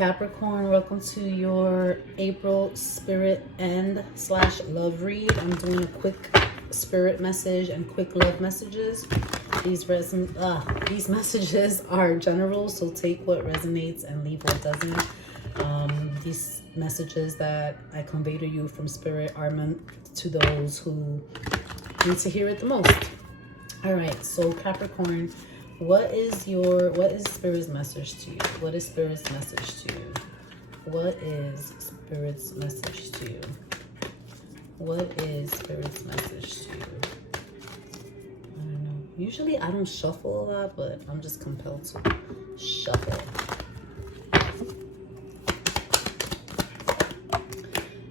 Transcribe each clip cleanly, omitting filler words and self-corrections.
Capricorn, welcome to your April spirit end / love read. I'm doing a quick spirit message and quick love messages. These messages are general, so take what resonates and leave what doesn't. These messages that I convey to you from spirit are meant to those who need to hear it the most. All right, so Capricorn, what is Spirit's message to you? What is Spirit's message to you? What is Spirit's message to you? What is Spirit's message to you? I don't know. Usually I don't shuffle a lot, but I'm just compelled to shuffle.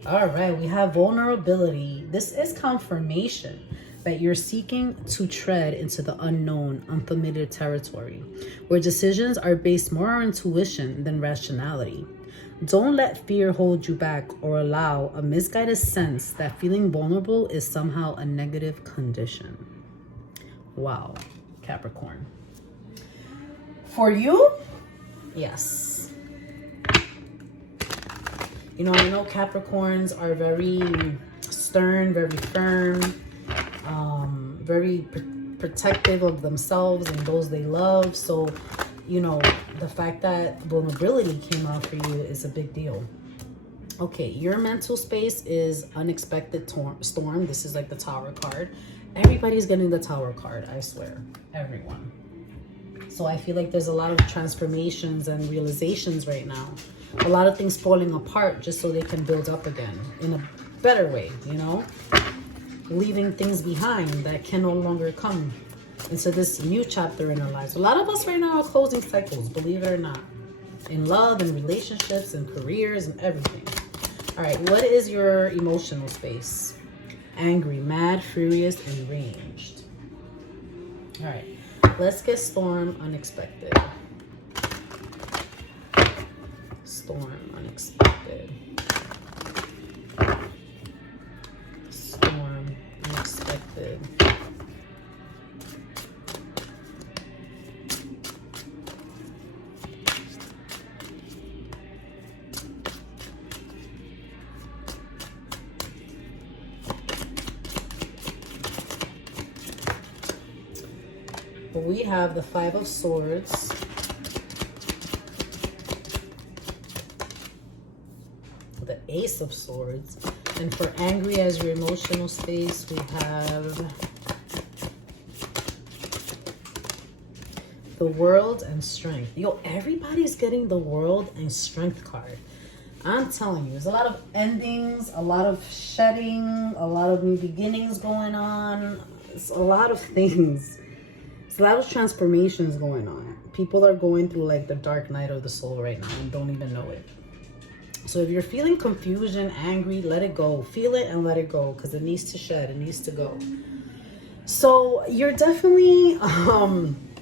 All right, we have vulnerability. This is confirmation that you're seeking to tread into the unknown, unfamiliar territory, where decisions are based more on intuition than rationality. Don't let fear hold you back or allow a misguided sense that feeling vulnerable is somehow a negative condition. Wow, Capricorn. For you, yes. You know, I know Capricorns are very stern, very firm, very protective of themselves and those they love. So, you know, the fact that vulnerability came out for you is a big deal. Okay, your mental space is unexpected storm. This is like the Tower card. Everybody's getting the Tower card, I swear. Everyone. So I feel like there's a lot of transformations and realizations right now. A lot of things falling apart just so they can build up again in a better way, you know? Leaving things behind that can no longer come into this new chapter in our lives. A lot of us right now are closing cycles, believe it or not, in love and relationships and careers and everything. All right, what is your emotional space? Angry, mad, furious, and ranged. All right, let's get storm, unexpected. Storm, unexpected. Storm, unexpected. We have the Five of Swords. The Ace of Swords. And for angry as your emotional space, we have the World and Strength. Yo, everybody's getting the World and Strength card. I'm telling you, there's a lot of endings, a lot of shedding, a lot of new beginnings going on. It's a lot of things. It's a lot of transformations going on. People are going through like the dark night of the soul right now and don't even know it. So if you're feeling confusion, angry, let it go. Feel it and let it go because it needs to shed. It needs to go. So you're definitely,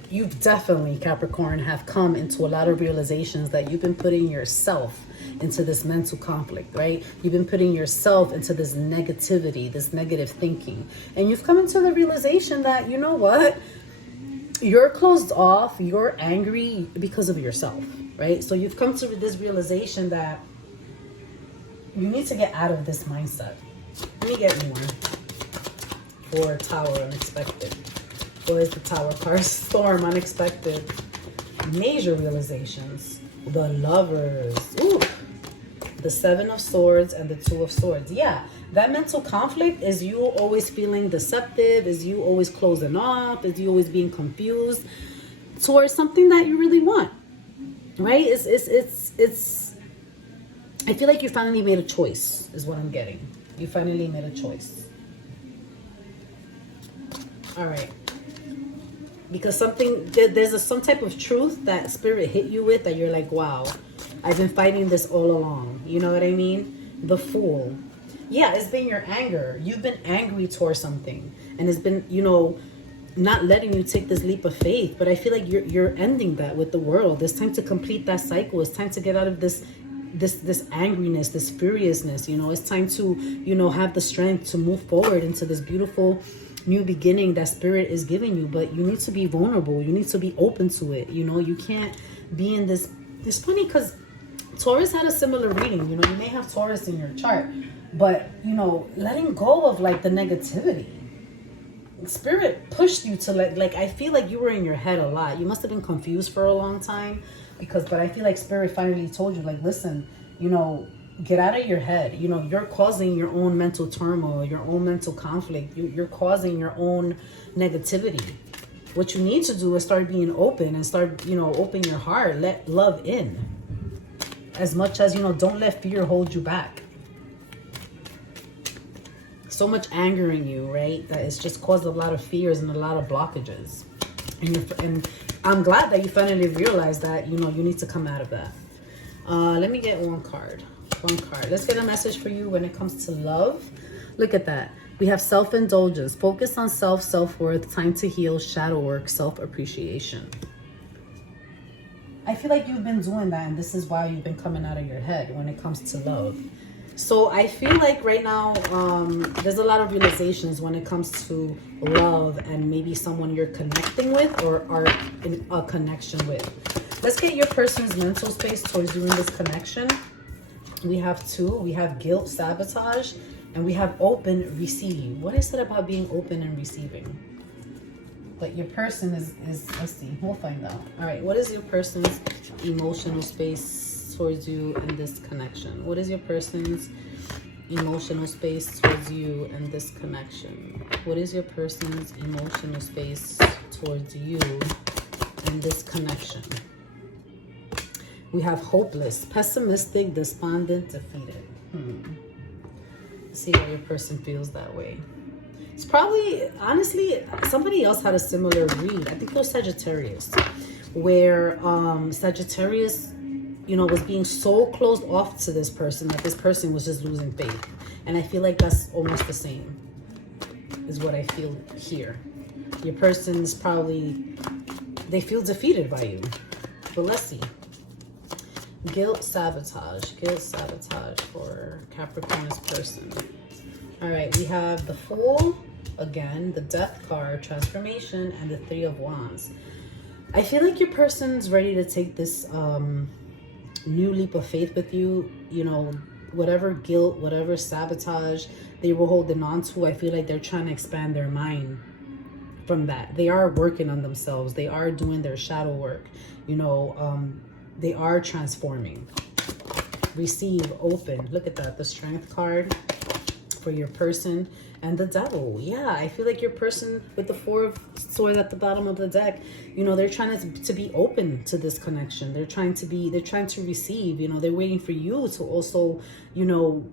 you definitely, Capricorn, have come into a lot of realizations that you've been putting yourself into this mental conflict, right? You've been putting yourself into this negativity, this negative thinking. And you've come into the realization that, you know what? You're closed off, you're angry because of yourself, right? So you've come to this realization that you need to get out of this mindset. Let me get one for Tower, unexpected. What is the Tower card? Storm, unexpected. Major realizations. The Lovers. Ooh. The Seven of Swords and the Two of Swords. Yeah, that mental conflict is you always feeling deceptive, is you always closing off, is you always being confused towards something that you really want, right? It's I feel like you finally made a choice is what I'm getting. You finally made a choice. All right. Because there's some type of truth that Spirit hit you with that you're like, wow, I've been fighting this all along. You know what I mean? The Fool. Yeah, it's been your anger. You've been angry towards something. And it's been, you know, not letting you take this leap of faith. But I feel like you're ending that with the World. It's time to complete that cycle. It's time to get out of this angriness, this furiousness. You know, it's time to, you know, have the strength to move forward into this beautiful new beginning that Spirit is giving you. But you need to be vulnerable. You need to be open to it. You know, you can't be in this. It's funny because Taurus had a similar reading. You know, you may have Taurus in your chart, but, you know, letting go of like the negativity. Spirit pushed you to like I feel like you were in your head a lot. You must have been confused for a long time but I feel like Spirit finally told you, like, listen, you know, get out of your head. You know, you're causing your own mental turmoil, your own mental conflict. You're causing your own negativity. What you need to do is start being open and start, you know, open your heart. Let love in. As much as, you know, don't let fear hold you back. So much anger in you, right? That it's just caused a lot of fears and a lot of blockages. And I'm glad that you finally realized that, you know, you need to come out of that. Let me get one card. Let's get a message for you when it comes to love. Look at that. We have self-indulgence, focus on self-worth, time to heal, shadow work, self-appreciation. I feel like you've been doing that, and this is why you've been coming out of your head when it comes to love. So I feel like right now, there's a lot of realizations when it comes to love and maybe someone you're connecting with or are in a connection with. Let's get your person's mental space towards you in this connection. We have 2. We have guilt, sabotage, and we have open, receive. What is it about being open and receiving? But your person is let's see, we'll find out. All right, what is your person's emotional space towards you in this connection? What is your person's emotional space towards you in this connection? What is your person's emotional space towards you in this connection? We have hopeless, pessimistic, despondent, defeated. Let's see why your person feels that way. It's probably, honestly, somebody else had a similar read. I think it was Sagittarius, where Sagittarius, you know, was being so closed off to this person that this person was just losing faith. And I feel like that's almost the same, is what I feel here. Your person's probably, they feel defeated by you. But let's see. Guilt, sabotage for Capricorn's person. All right, we have the Fool, again, the Death card, transformation, and the 3 of Wands. I feel like your person's ready to take this new leap of faith with you. You know, whatever guilt, whatever sabotage they were holding on to, I feel like they're trying to expand their mind from that. They are working on themselves. They are doing their shadow work. You know, they are transforming. Receive, open. Look at that, the Strength card for your person, and the Devil. Yeah, I feel like your person with the 4 of Swords at the bottom of the deck, you know, they're trying to be open to this connection. They're trying to receive, you know, they're waiting for you to also, you know,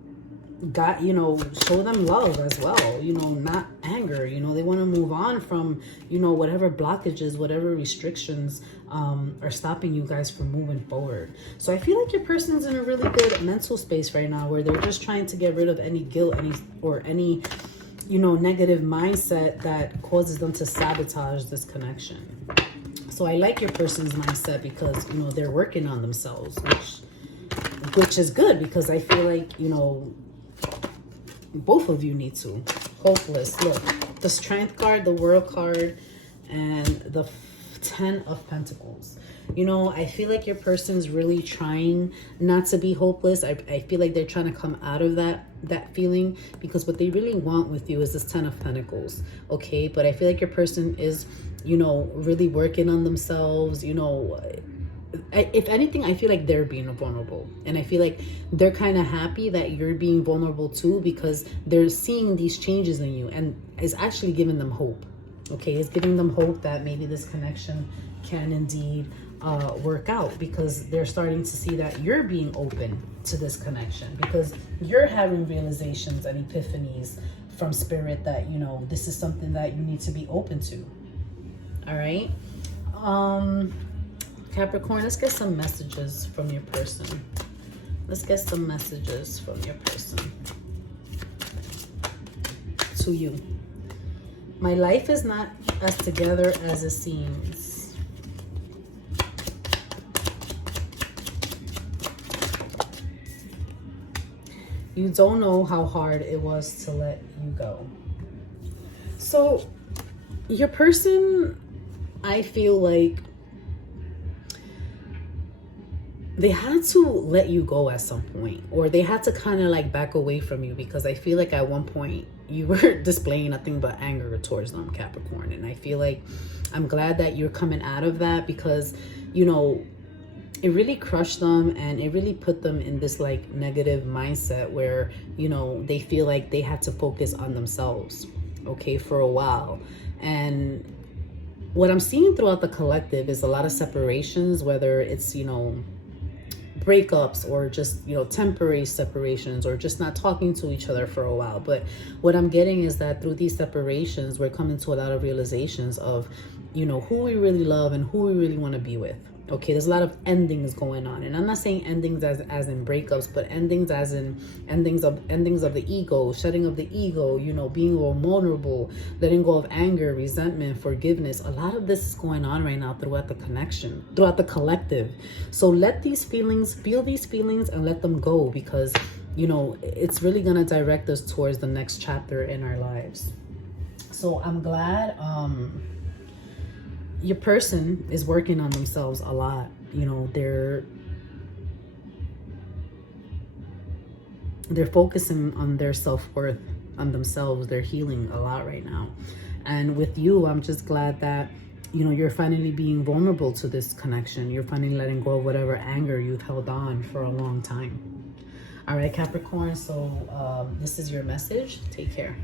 show them love as well, you know, not anger. You know, they want to move on from, you know, whatever blockages, whatever restrictions are stopping you guys from moving forward. So I feel like your person's in a really good mental space right now, where they're just trying to get rid of any guilt, any you know, negative mindset that causes them to sabotage this connection. So I like your person's mindset because, you know, they're working on themselves, which is good, because I feel like, you know, both of you need to. Hopeless. Look, the Strength card, the World card, and the 10 of Pentacles. You know, I feel like your person's really trying not to be hopeless. I feel like they're trying to come out of that feeling, because what they really want with you is this 10 of Pentacles. Okay, but I feel like your person is, you know, really working on themselves. You know, if anything, I feel like they're being vulnerable, and I feel like they're kind of happy that you're being vulnerable too, because they're seeing these changes in you, and it's actually giving them hope. Okay, it's giving them hope that maybe this connection can indeed work out, because they're starting to see that you're being open to this connection, because you're having realizations and epiphanies from Spirit that, you know, this is something that you need to be open to. All right, Capricorn, let's get some messages from your person. Let's get some messages from your person to you. My life is not as together as it seems. You don't know how hard it was to let you go. So your person, I feel like they had to let you go at some point, or they had to kind of like back away from you, because I feel like at one point you were displaying nothing but anger towards them, Capricorn. And I feel like I'm glad that you're coming out of that, because, you know, it really crushed them, and it really put them in this like negative mindset where, you know, they feel like they had to focus on themselves, okay, for a while. And what I'm seeing throughout the collective is a lot of separations, whether it's, you know, breakups, or just, you know, temporary separations, or just not talking to each other for a while. But what I'm getting is that through these separations, we're coming to a lot of realizations of, you know, who we really love and who we really want to be with. Okay, there's a lot of endings going on, and I'm not saying endings as in breakups, but endings as in endings of the ego, shedding of the ego, you know, being more vulnerable, letting go of anger, resentment, forgiveness. A lot of this is going on right now throughout the connection, throughout the collective. So let these feelings, feel these feelings, and let them go, because, you know, it's really gonna direct us towards the next chapter in our lives. So I'm glad your person is working on themselves a lot. You know, they're focusing on their self-worth, on themselves. They're healing a lot right now. And with you, I'm just glad that, you know, you're finally being vulnerable to this connection. You're finally letting go of whatever anger you've held on for a long time. All right, Capricorn, so this is your message. Take care.